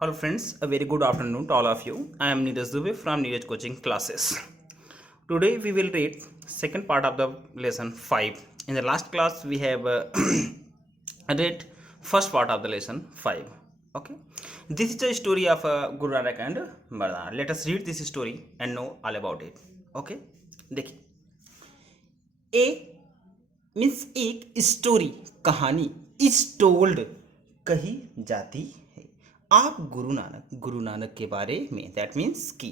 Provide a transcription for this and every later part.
Hello friends, a very good afternoon to all of you. I am Neeraj Dubey from Neeraj Coaching Classes. Today we will read second part of the lesson 5. In the last class we have read first part of the lesson 5. Okay. This is the story of Guru Nanak and Mardana. Let us read this story and know all about it. Okay. देखिए ए means एक story कहानी is told कही जाती है आप गुरु नानक के बारे में दैट मीन्स कि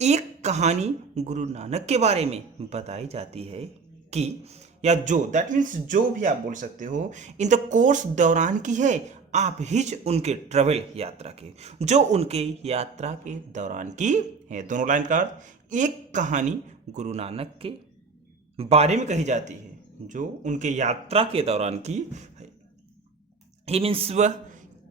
एक कहानी गुरु नानक के बारे में बताई जाती है कि या जो दैट मीन्स जो भी आप बोल सकते हो इन द कोर्स दौरान की है आप हिज उनके ट्रेवल यात्रा के जो उनके यात्रा के दौरान की है। दोनों लाइन का अर्थ एक कहानी गुरु नानक के बारे में कही जाती है जो उनके यात्रा के दौरान की है। ही मीन्स वह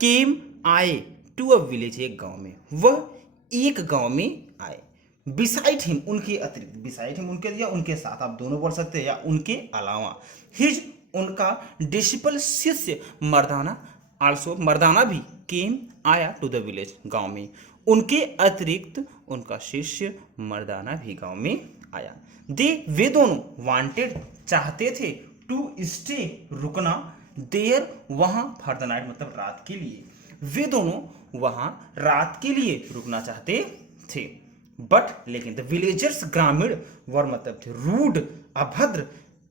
केम आए टू अ विलेज एक गांव में वह एक गांव में आए बिसाइड हिम उनके अतिरिक्त बिसाइड हिम उनके या उनके साथ आप दोनों बोल सकते हैं या उनके अलावा हिज उनका डिसिपल शिष्य मर्दाना आल्सो मर्दाना भी केम आया टू द विलेज गांव में उनके अतिरिक्त उनका शिष्य मर्दाना भी गांव में आया। वे दोनों वांटेड चाहते थे टू स्टे रुकना देयर वहां फॉर द नाइट मतलब रात के लिए वे दोनों वहां रात के लिए रुकना चाहते थे बट लेकिन द विलेजर्स ग्रामीण वर मतलब थे रूड अभद्र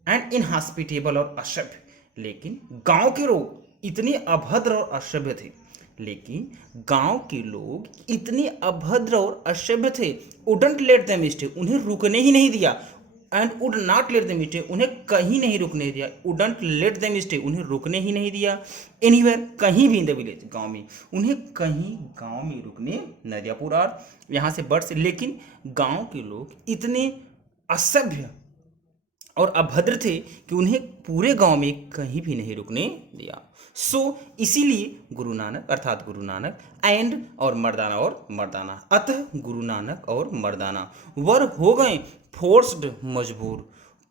एंड इनहॉस्पिटेबल और असभ्य लेकिन गांव के लोग इतने अभद्र और असभ्य थे और असभ्य थे वुडंट लेट देम स्टे उन्हें रुकने ही नहीं दिया and would not let them stay उन्हें कहीं नहीं रुकने दिया वुडंट लेट देम स्टे उन्हें रुकने ही नहीं दिया एनीवेयर कहीं भी इन द विलेज गांव में उन्हें कहीं गांव में रुकने न दिया। पूरा यहाँ से बट से लेकिन गांव के लोग इतने असभ्य और अभद्र थे कि उन्हें पूरे गांव में कहीं भी नहीं रुकने दिया। सो इसीलिए गुरु नानक अर्थात गुरु नानक एंड और मर्दाना अतः गुरु नानक और मर्दाना वर हो गए फोर्स्ड मजबूर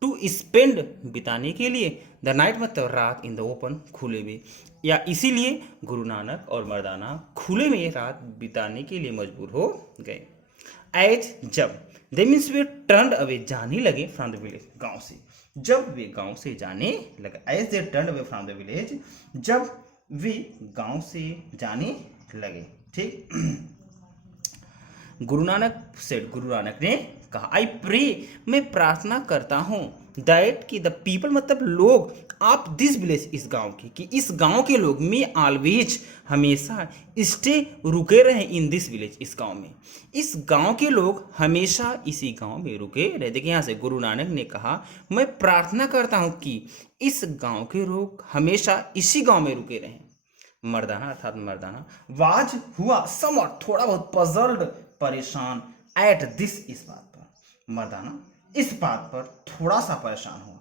टू स्पेंड बिताने के लिए द नाइट मतलब रात इन द ओपन खुले में या इसीलिए गुरु नानक और मर्दाना खुले में रात बिताने के लिए मजबूर हो गए। एज जब दे मीन्स वे टर्न अवे जाने लगे फ्रॉम द विलेज गांव से जब वे गांव से जाने लगे as they turn away from the village जब वे गांव से जाने लगे। ठीक गुरु नानक ने कहा आई प्रे मैं प्रार्थना करता हूं दैट कि द पीपल मतलब लोग आप दिस विलेज इस गांव की कि इस गांव के लोग में ऑलवेज हमेशा स्टे रुके रहे इन दिस विलेज इस गांव में इस गांव के लोग हमेशा इसी गांव में रुके रहे। देखिए यहाँ से गुरु नानक ने कहा मैं प्रार्थना करता हूं कि इस गांव के लोग हमेशा इसी गांव में रुके रहें। मर्दाना अर्थात मर्दाना वाज हुआ समवट थोड़ा बहुत पजल्ड परेशान एट दिस इस बात पर मर्दाना इस बात पर थोड़ा सा परेशान हुआ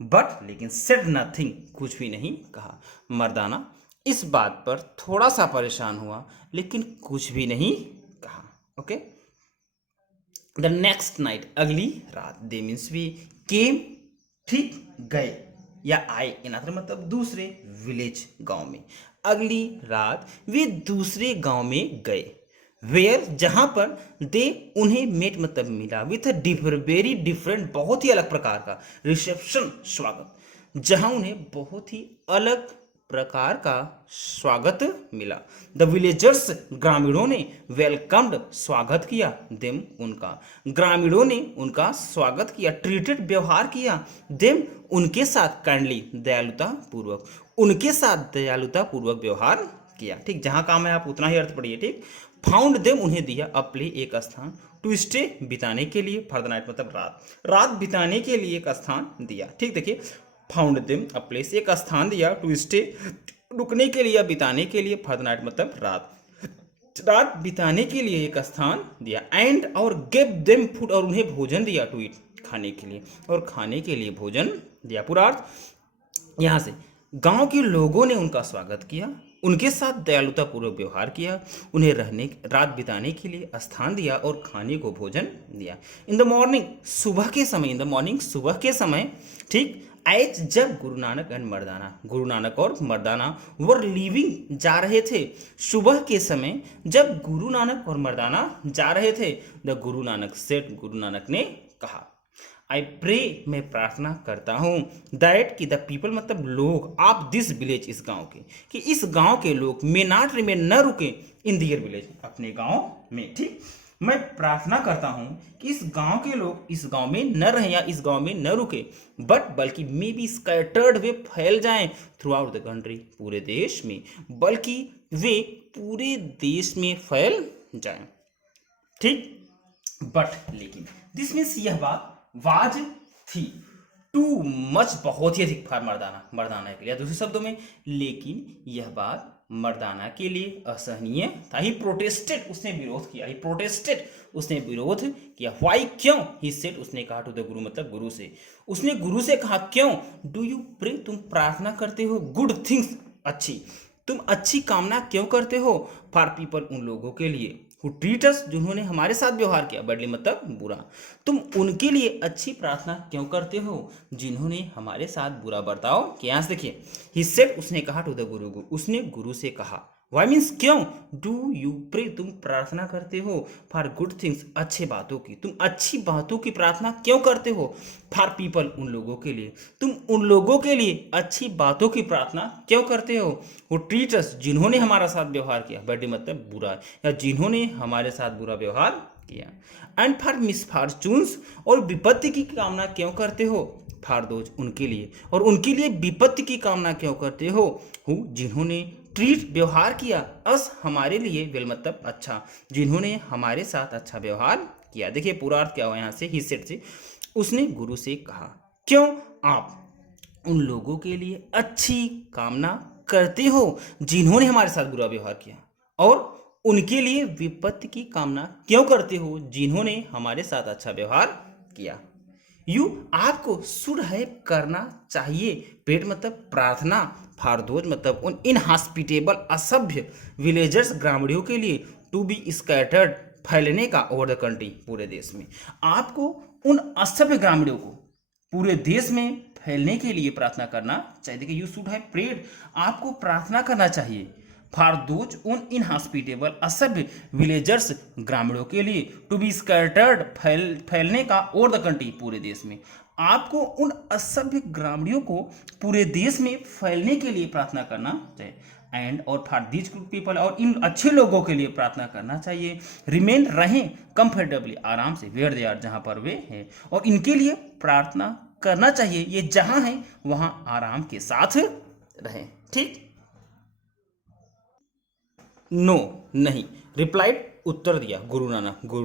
बट लेकिन सेड नथिंग कुछ भी नहीं कहा। मर्दाना इस बात पर थोड़ा सा परेशान हुआ लेकिन कुछ भी नहीं कहा। ओके द नेक्स्ट नाइट अगली रात दे मीन्स वी केम ठीक गए या आए इन मतलब दूसरे विलेज गांव में अगली रात वे दूसरे गांव में गए वेयर जहां पर दे उन्हें मेट मतलब मिला विथ वेरी डिफरेंट बहुत ही अलग प्रकार का रिसेप्शन स्वागत जहां उन्हें बहुत ही अलग प्रकार का स्वागत मिला। द विलेजर्स ग्रामीणों ने वेलकम्ड स्वागत किया देम उनका ग्रामीणों ने उनका स्वागत किया ट्रीटेड व्यवहार किया देम उनके साथ काइंडली दयालुता पूर्वक व्यवहार किया। ठीक जहां काम है आप उतना ही अर्थ पढ़िए। ठीक फाउंड देम उन्हें दिया अपने एक स्थान टू स्टे बिताने के लिए फॉर द नाइट मतलब रात बिताने के लिए एक स्थान दिया। ठीक देखिए फाउंड देम अ प्लेस एक स्थान दिया टू स्टे रुकने के लिए बिताने के लिए फॉर द नाइट मतलब रात बिताने के लिए एक स्थान दिया एंड और गिव देम फूड और उन्हें भोजन दिया टू ईट खाने के लिए और खाने के लिए भोजन दिया। पूरा अर्थ यहाँ से गांव के लोगों ने उनका स्वागत किया उनके साथ दयालुतापूर्वक व्यवहार किया, उन्हें रहने रात बिताने के लिए स्थान दिया और खाने को भोजन दिया। इन द मॉर्निंग, सुबह के समय, इन द मॉर्निंग, सुबह के समय, ठीक, एज जब गुरु नानक एंड मर्दाना, गुरु नानक और मर्दाना वर लीविंग, जा रहे थे, सुबह के समय जब गुरु नानक और मर्दाना जा रहे थे, द गुरु नानक सेड, गुरु नानक ने कहा, आई प्रे, मैं प्रार्थना करता हूँ, दैट कि द पीपल मतलब लोग, आप दिस विलेज, इस गांव के, कि इस गांव के लोग, मे नॉट रिमेन, न रुके, इन दियर विलेज, अपने गांव में, ठीक, मैं प्रार्थना करता हूं कि इस गांव के लोग इस गांव में न रहें या इस गांव में न रुके, बट बल्कि मे बी स्कैटर्ड, वे फैल जाएं थ्रू आउट द कंट्री, पूरे देश में, बल्कि वे पूरे देश में फैल जाएं, ठीक, बट लेकिन, दिस मीन्स यह बात वाज थी, टू मच, बहुत ही अधिक, फॉर मर्दाना, मर्दाना के लिए, दूसरे शब्दों में, लेकिन यह बात मर्दाना के लिए असहनीय था। ही प्रोटेस्टेड, उसने विरोध किया, ही प्रोटेस्टेड, उसने विरोध किया, व्हाई, क्यों, ही सेड, उसने कहा, टू द गुरु मतलब गुरु से, उसने गुरु से कहा, क्यों, डू यू प्रे, तुम प्रार्थना करते हो, गुड थिंग्स, अच्छी, तुम अच्छी कामना क्यों करते हो, फॉर पीपल, उन लोगों के लिए, हु ट्रीट अस, जिन्होंने हमारे साथ व्यवहार किया, बैडली मतलब बुरा, तुम उनके लिए अच्छी प्रार्थना क्यों करते हो, जिन्होंने हमारे साथ बुरा बर्ताव किया। यहाँ से देखिए, ही सेड, उसने कहा, टू द गुरु, उसने गुरु से कहा, वाई मीन्स क्यों, डू यू प्रे, तुम प्रार्थना करते हो, फॉर गुड थिंग्स, अच्छे बातों की, तुम अच्छी बातों की प्रार्थना क्यों करते हो, फॉर पीपल, उन लोगों के लिए, तुम उन लोगों के लिए अच्छी बातों की प्रार्थना क्यों करते हो, वो ट्रीट अस, जिन्होंने हमारा साथ व्यवहार किया, बैड मतलब बुरा, या जिन्होंने हमारे साथ बुरा व्यवहार किया, एंड फॉर मिसफॉर्चून्स, और विपत्ति की कामना क्यों करते हो, फॉर दोज, उनके लिए, और उनके लिए विपत्ति की कामना क्यों करते हो, हु, जिन्होंने ट्रीट, व्यवहार किया, अस, हमारे लिए, वेल मतलब अच्छा, जिन्होंने हमारे साथ अच्छा व्यवहार किया। देखिए पूरा अर्थ क्या हुआ यहाँ से, ही सेड से, उसने गुरु से कहा, क्यों आप उन लोगों के लिए अच्छी कामना करते हो जिन्होंने हमारे साथ बुरा व्यवहार किया, और उनके लिए विपत्ति की कामना क्यों करते हो जिन्होंने हमारे साथ अच्छा व्यवहार किया। यू, आपको, शुड है, करना चाहिए, पेट मतलब प्रार्थना, फारदोज मतलब उन इनहॉस्पिटेबल, असभ्य, विलेजर्स, ग्रामीणों के लिए, टू बी स्कैटर्ड, फैलने का, ओवर द कंट्री, पूरे देश में, आपको उन असभ्य ग्रामीणों को पूरे देश में फैलने के लिए प्रार्थना करना चाहिए। देखिए, यू शुड हैव प्रेड, आपको प्रार्थना करना चाहिए, फॉर दोज, उन इनहॉस्पिटेबल, असभ्य, विलेजर्स, ग्रामीणों के लिए, टू बी स्कैटर्ड, फैलने का, ओवर द कंट्री, पूरे देश में, आपको उन असभ्य ग्रामीणों को पूरे देश में फैलने के लिए प्रार्थना करना चाहिए, एंड, और फॉर दीज गुड पीपल, और इन अच्छे लोगों के लिए प्रार्थना करना चाहिए, रिमेन, रहें, कंफर्टेबली, आराम से, वेयर दे आर, जहाँ पर वे हैं, और इनके लिए प्रार्थना करना चाहिए, ये जहाँ हैं वहाँ आराम के साथ रहें, ठीक। नो, नहीं, रिप्लाइड, उत्तर दिया, गुरु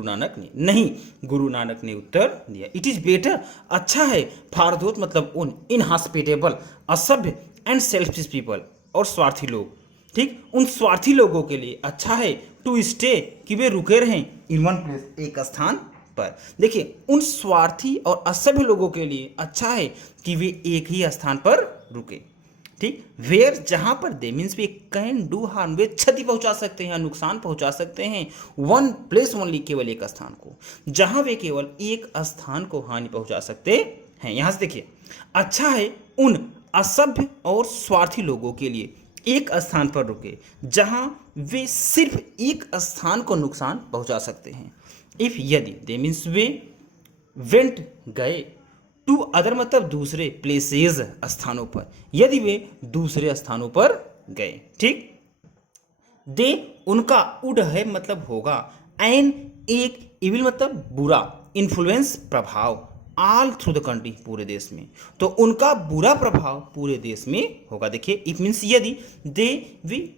नानक ने, नहीं, गुरु नानक ने उत्तर दिया, इट इज बेटर, अच्छा है, फॉर दोज मतलब उन, इनहॉस्पिटेबल, असभ्य, एंड सेल्फिश पीपल, और स्वार्थी लोग, ठीक, उन स्वार्थी लोगों के लिए अच्छा है, टू स्टे, कि वे रुके रहें, इन वन प्लेस, एक स्थान पर। देखिए, उन स्वार्थी और असभ्य लोगों के लिए अच्छा है कि वे एक ही स्थान पर रुके, ठीक, वेयर, जहां पर, they means way can do harm, we क्षति पहुंचा सकते हैं, नुकसान पहुंचा सकते हैं, वन प्लेस ओनली, केवल एक स्थान को, जहां वे केवल एक स्थान को हानि पहुंचा सकते हैं। यहां से देखिए, अच्छा है उन असभ्य और स्वार्थी लोगों के लिए एक स्थान पर रुके जहां वे सिर्फ एक स्थान को नुकसान पहुंचा सकते हैं। इफ, यदि, दे मीन्स वे वेंट, गए, टू अदर मतलब दूसरे, प्लेसेस, स्थानों पर, यदि वे दूसरे स्थानों पर गए, ठीक। दे, उनका, उड है मतलब होगा, एन, एक, इविल मतलब बुरा, इन्फ्लुएंस, प्रभाव, ऑल थ्रू द कंट्री, पूरे देश में, तो उनका बुरा प्रभाव पूरे देश में होगा। देखिए, इट मीन्स यदि, दे,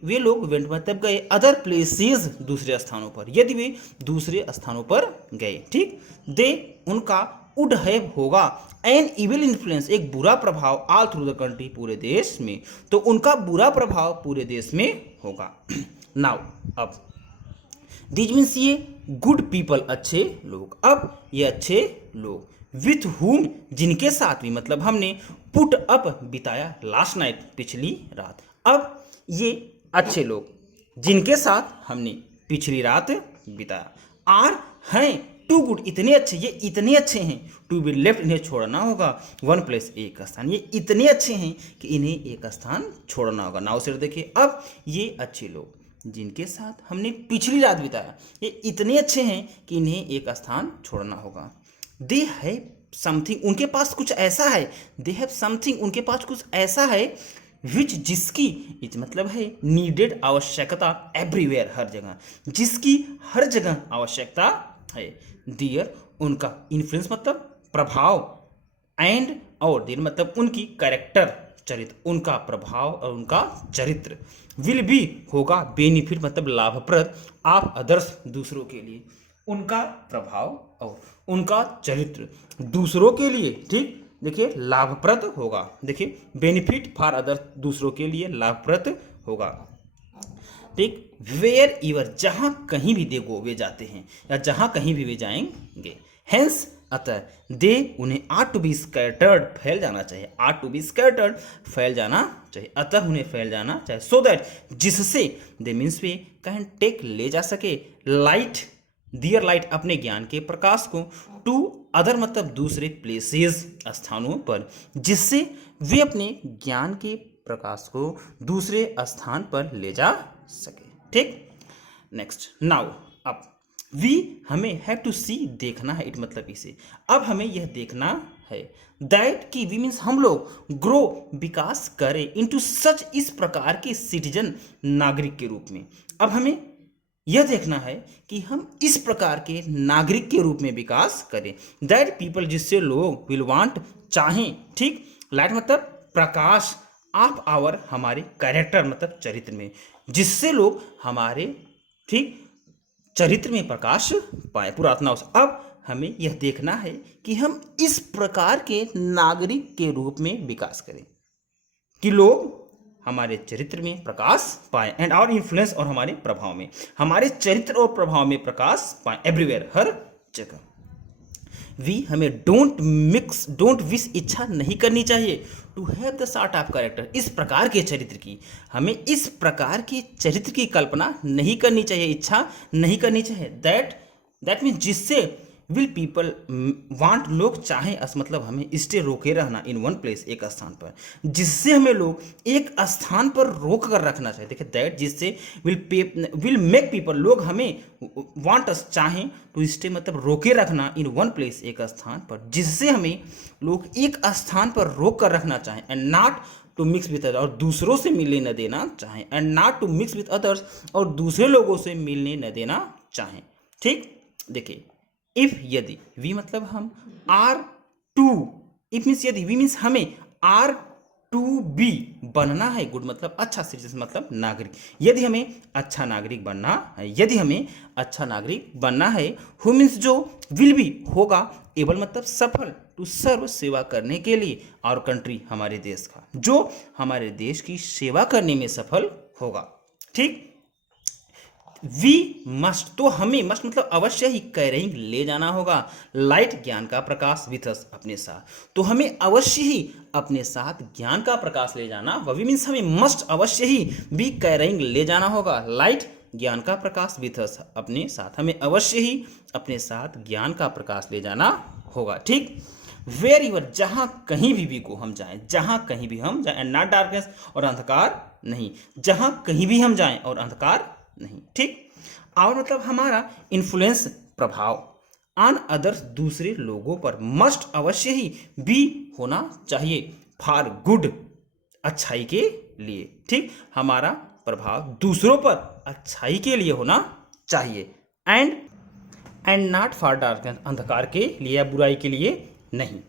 वे लोग वेंट मतलब गए, अदर प्लेसेस, दूसरे स्थानों पर, यदि वे दूसरे स्थानों पर गए, ठीक। दे, उनका, उड है होगा, एन इविल इन्फ्लुएंस, एक बुरा प्रभाव, ऑल थ्रू द कंट्री, पूरे देश में, तो उनका बुरा प्रभाव पूरे देश में होगा। नाउ, अब, दिस मीन्स ये गुड पीपल, अच्छे लोग, अब ये अच्छे लोग, विथ हुम, जिनके साथ भी, मतलब हमने पुट अप, बिताया, लास्ट नाइट, पिछली रात, अब ये अच्छे लोग जिनके साथ हमने पिछली रात बिताया। आर हैं टू गुड, इतने अच्छे, ये इतने अच्छे हैं, टू बी लेफ्ट, इन्हें छोड़ना होगा, वन प्लेस, एक स्थान, ये इतने अच्छे हैं कि इन्हें एक स्थान छोड़ना होगा। नाउ से देखिए, अब ये अच्छे लोग जिनके साथ हमने पिछली रात बिताया, ये इतने अच्छे हैं कि इन्हें एक स्थान छोड़ना होगा। दे हैव समथिंग, उनके पास कुछ ऐसा है, दे हैव समथिंग, उनके पास कुछ ऐसा है, विच, जिसकी, इच मतलब है नीडेड, आवश्यकता, एवरीवेयर, हर जगह, जिसकी हर जगह आवश्यकता है। दियर, उनका, इन्फ्लुएंस मतलब प्रभाव, एंड और देयर मतलब उनकी, कैरेक्टर, चरित्र, उनका प्रभाव और उनका चरित्र, विल भी होगा, बेनिफिट मतलब लाभप्रद, आप अदर्स दूसरों के लिए, उनका प्रभाव और उनका चरित्र दूसरों के लिए, ठीक, देखिए लाभप्रद होगा, देखिए बेनिफिट फॉर अदर, दूसरों के लिए लाभप्रद होगा, ठीक। वेयर ईवर, जहां कहीं भी दे गो, वे जाते हैं, या जहां कहीं भी वे जाएंगे। हेंस, अतः, दे, उन्हें, आर टू बी स्कैटर्ड, फैल जाना चाहिए, आर टू बी स्कैटर्ड, फैल जाना चाहिए, अतः उन्हें फैल जाना चाहिए, सो दैट, जिससे, they means way, can take, ले जा सके, लाइट, दियर लाइट, अपने ज्ञान के प्रकाश को, टू अदर मतलब दूसरे, प्लेसेस, स्थानों पर, जिससे वे अपने ज्ञान के प्रकाश को दूसरे स्थान पर ले जा सके, ठीक। नेक्स्ट, नाउ, अब, वी, हमें, हैव टू सी, देखना है, इट मतलब इसे, अब हमें यह देखना है, दैट की, वी मीन्स हम लोग, ग्रो, विकास करें, इनटू सच, इस प्रकार के सिटीजन, नागरिक के रूप में। अब हमें यह देखना है कि हम इस प्रकार के नागरिक के रूप में विकास करें, दैट पीपल, जिससे लोग, विल वांट, चाहें, ठीक, लाइट मतलब प्रकाश, ऑफ आवर, हमारे, कैरेक्टर मतलब चरित्र में, जिससे लोग हमारे, ठीक, चरित्र में प्रकाश पाए, पुरातना। अब हमें यह देखना है कि हम इस प्रकार के नागरिक के रूप में विकास करें कि लोग हमारे चरित्र में प्रकाश पाए, एंड आवर इन्फ्लुएंस, और हमारे प्रभाव में, हमारे चरित्र और प्रभाव में प्रकाश पाए, एवरीवेयर, हर जगह। वी, हमें डोंट विश, इच्छा नहीं करनी चाहिए, to have the sort of character, इस प्रकार के चरित्र की, हमें इस प्रकार के चरित्र की कल्पना नहीं करनी चाहिए, इच्छा नहीं करनी चाहिए, दैट मीन्स, जिससे, विल पीपल वांट, लोग चाहें, अस मतलब हमें स्टे, रोके रहना, इन वन प्लेस, एक स्थान पर, जिससे हमें लोग एक स्थान पर रोक कर रखना चाहिए, देखिए दैट, जिससे, विल मेक पीपल, लोग हमें, वांट अस, चाहें, टू स्टे मतलब रोके रखना, इन वन प्लेस, एक स्थान पर, जिससे हमें लोग एक स्थान पर रोक कर रखना चाहें, and not to mix with other, और दूसरों से मिलने न देना चाहें, and not to mix with others, और दूसरे लोगों से मिलने न देना चाहें, ठीक। देखिए, इफ, यदि, वी मतलब हम, आर टू, इफ मीन्स यदि, वी मीन्स हमें, आर टू बी, बनना है, गुड मतलब अच्छा, सिटीजन मतलब नागरिक, यदि हमें अच्छा नागरिक बनना है, यदि हमें अच्छा नागरिक बनना है, हु मीन्स जो, विल भी, होगा, एबल मतलब सफल, टू सर्व, सेवा करने के लिए, और कंट्री, हमारे देश का, जो हमारे देश की सेवा करने में सफल होगा, ठीक। वी मस्ट, तो हमें, मस्ट मतलब अवश्य ही, कैरिंग, ले जाना होगा, लाइट, ज्ञान का प्रकाश, विथ अस, अपने साथ, तो हमें अवश्य ही अपने साथ ज्ञान का प्रकाश ले जाना होगा, वी मीन्स हमें मस्ट, अवश्य ही, बी, कैरिंग, ले जाना होगा, लाइट, ज्ञान का प्रकाश, विथ अस, अपने साथ, हमें अवश्य ही अपने साथ ज्ञान का प्रकाश ले जाना होगा, ठीक। वेयर ईवर, जहां कहीं भी को हम जाएं, जहां कहीं भी हम जाएं, एंड नॉट डार्कनेस, और अंधकार नहीं, जहां कहीं भी हम जाएं और अंधकार नहीं, ठीक। और मतलब हमारा इन्फ्लुएंस, प्रभाव, ऑन अदर्स, दूसरे लोगों पर, मस्ट, अवश्य ही, बी, होना चाहिए, फॉर गुड, अच्छाई के लिए, ठीक, हमारा प्रभाव दूसरों पर अच्छाई के लिए होना चाहिए, एंड नॉट फॉर डार्कनेस, अंधकार के लिए या बुराई के लिए नहीं।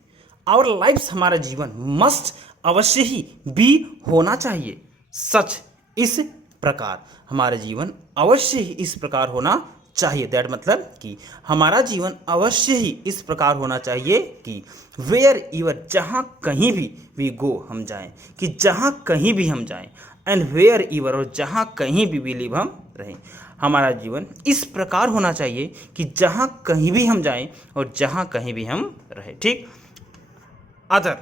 आवर लाइफ्स, हमारा जीवन, मस्ट, अवश्य ही, बी, होना चाहिए, सच, इस प्रकार, हमारा जीवन अवश्य ही इस प्रकार होना चाहिए, दैट मतलब कि हमारा जीवन अवश्य ही इस प्रकार होना चाहिए कि, वेयर ईवर, जहाँ कहीं भी, वी गो, हम जाएं, कि जहाँ कहीं भी हम जाएं, एंड वेयर ईवर, और जहाँ कहीं भी वी लिव, हम रहें, हमारा जीवन इस प्रकार होना चाहिए कि जहाँ कहीं भी हम जाएं और जहाँ कहीं भी हम रहें, ठीक। अदर,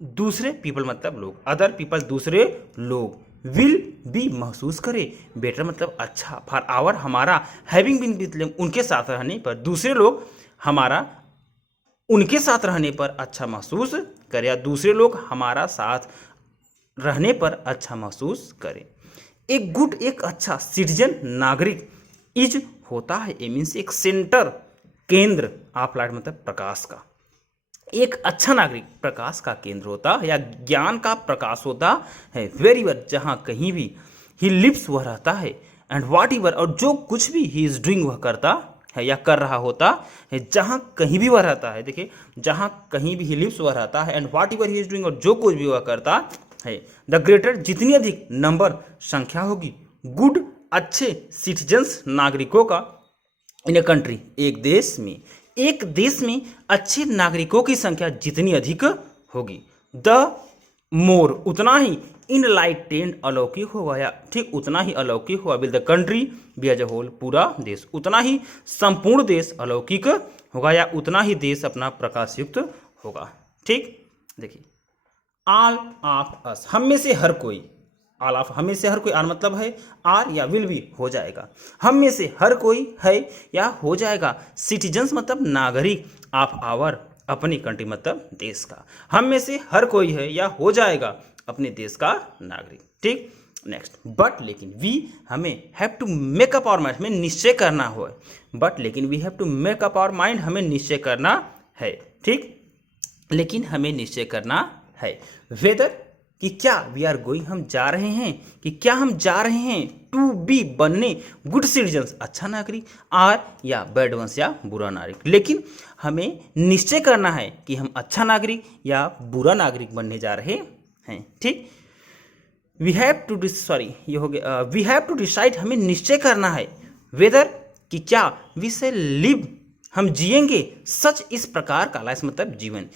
दूसरे, पीपल मतलब लोग, अदर पीपल, दूसरे लोग, विल बी महसूस करे, बेटर मतलब अच्छा, फॉर आवर हमारा, हैविंग बीन विद देम उनके साथ रहने पर, दूसरे लोग हमारा उनके साथ रहने पर अच्छा महसूस करें, या दूसरे लोग हमारा साथ रहने पर अच्छा महसूस करें। एक गुड एक अच्छा सिटीजन नागरिक इज होता है, ए मीन्स एक सेंटर केंद्र, ऑफ लाइट मतलब प्रकाश का। एक अच्छा नागरिक प्रकाश का केंद्र होता है या ज्ञान का प्रकाश होता है, वेरीवर जहाँ कहीं भी, ही लिव्स वह रहता है, एंड व्हाट एवर और जो कुछ भी ही इज डूइंग वह करता है या कर रहा होता है, जहाँ कहीं भी वह रहता है, देखिए जहाँ कहीं भी ही लिव्स वह रहता है, and what ever he is doing और जो कुछ भी वह करता है, द ग्रेटर जितनी अधिक नंबर संख्या होगी, गुड अच्छे सिटीजन्स नागरिकों का, इन ए कंट्री एक देश में अच्छे नागरिकों की संख्या जितनी अधिक होगी, द मोर उतना ही इनलाइटेंड अलौकिक होगा, या ठीक उतना ही अलौकिक होगा, will the country be as a whole पूरा देश, उतना ही संपूर्ण देश अलौकिक होगा या उतना ही देश अपना प्रकाशयुक्त होगा। ठीक, देखिए ऑल ऑफ अस, हम में से हर कोई, ऑल ऑफ हम में से हर कोई, आर मतलब है आर या विल भी हो जाएगा, हम में से हर कोई है या हो जाएगा, सिटीजन्स मतलब नागरिक, ऑफ आवर अपनी कंट्री मतलब देश का, हम में से हर कोई है या हो जाएगा अपने देश का नागरिक। ठीक, नेक्स्ट, बट लेकिन वी हमें have to make up our mind, हमें निश्चय करना हो, बट लेकिन we have to make up our mind, हमें निश्चय करना है। ठीक, लेकिन हमें निश्चय करना है, वेदर कि क्या वी आर गोइंग हम जा रहे हैं, कि क्या हम जा रहे हैं टू बी बनने गुड सिटीजन्स अच्छा नागरिक, आर या बैड वंस या बुरा नागरिक, लेकिन हमें निश्चय करना है कि हम अच्छा नागरिक या बुरा नागरिक बनने जा रहे हैं। ठीक, वी हैव टू ये हो गया, वी हैव टू डिसाइड हमें निश्चय करना है, वेदर कि क्या वी से लिव हम जिएंगे, सच इस प्रकार का, लाइफ मतलब जीवन,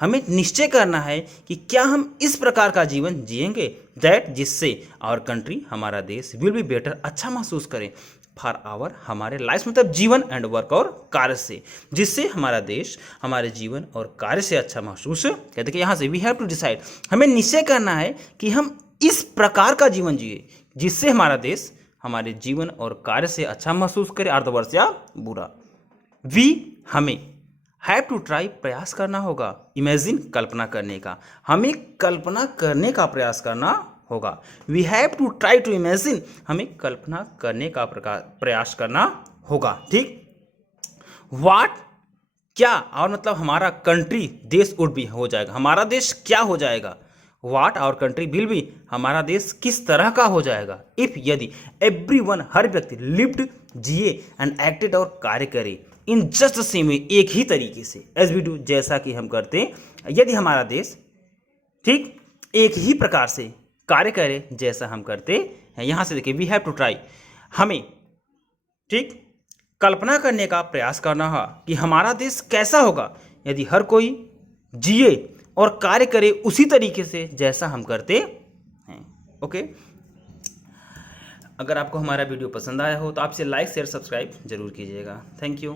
हमें निश्चय करना है कि क्या हम इस प्रकार का जीवन जिएंगे, दैट जिससे आवर कंट्री हमारा देश विल बी बेटर अच्छा महसूस करें, फॉर आवर हमारे लाइफ मतलब जीवन, एंड वर्क और कार्य से, जिससे हमारा देश हमारे जीवन और कार्य से अच्छा महसूस कहते कि यहाँ से वी हैव टू डिसाइड हमें निश्चय करना है कि हम इस प्रकार का जीवन जिए जिससे हमारा देश हमारे जीवन और कार्य से अच्छा महसूस करे, अर्धवर्ष या बुरा। वी हमें हैव टू ट्राई प्रयास करना होगा, इमेजिन कल्पना करने का, हमें कल्पना करने का प्रयास करना होगा, we have to try to imagine हमें कल्पना करने का प्रयास करना होगा। ठीक, व्हाट क्या, और मतलब हमारा कंट्री देश वुड भी हो जाएगा, हमारा देश क्या हो जाएगा, what our country will be हमारा देश किस तरह का हो जाएगा, इफ यदि एवरीवन हर व्यक्ति लिव्ड जिए एंड एक्टेड और कार्य करे in just the same way एक ही तरीके से, एज वी डू जैसा कि हम करते हैं, यदि हमारा देश ठीक एक ही प्रकार से कार्य करे जैसा हम करते हैं। यहाँ से देखिए वी हैव टू ट्राई हमें ठीक कल्पना करने का प्रयास करना है कि हमारा देश कैसा होगा यदि हर कोई जिए और कार्य करे उसी तरीके से जैसा हम करते हैं। ओके, अगर आपको हमारा वीडियो पसंद आया हो तो आपसे लाइक शेयर सब्सक्राइब जरूर कीजिएगा। Thank you.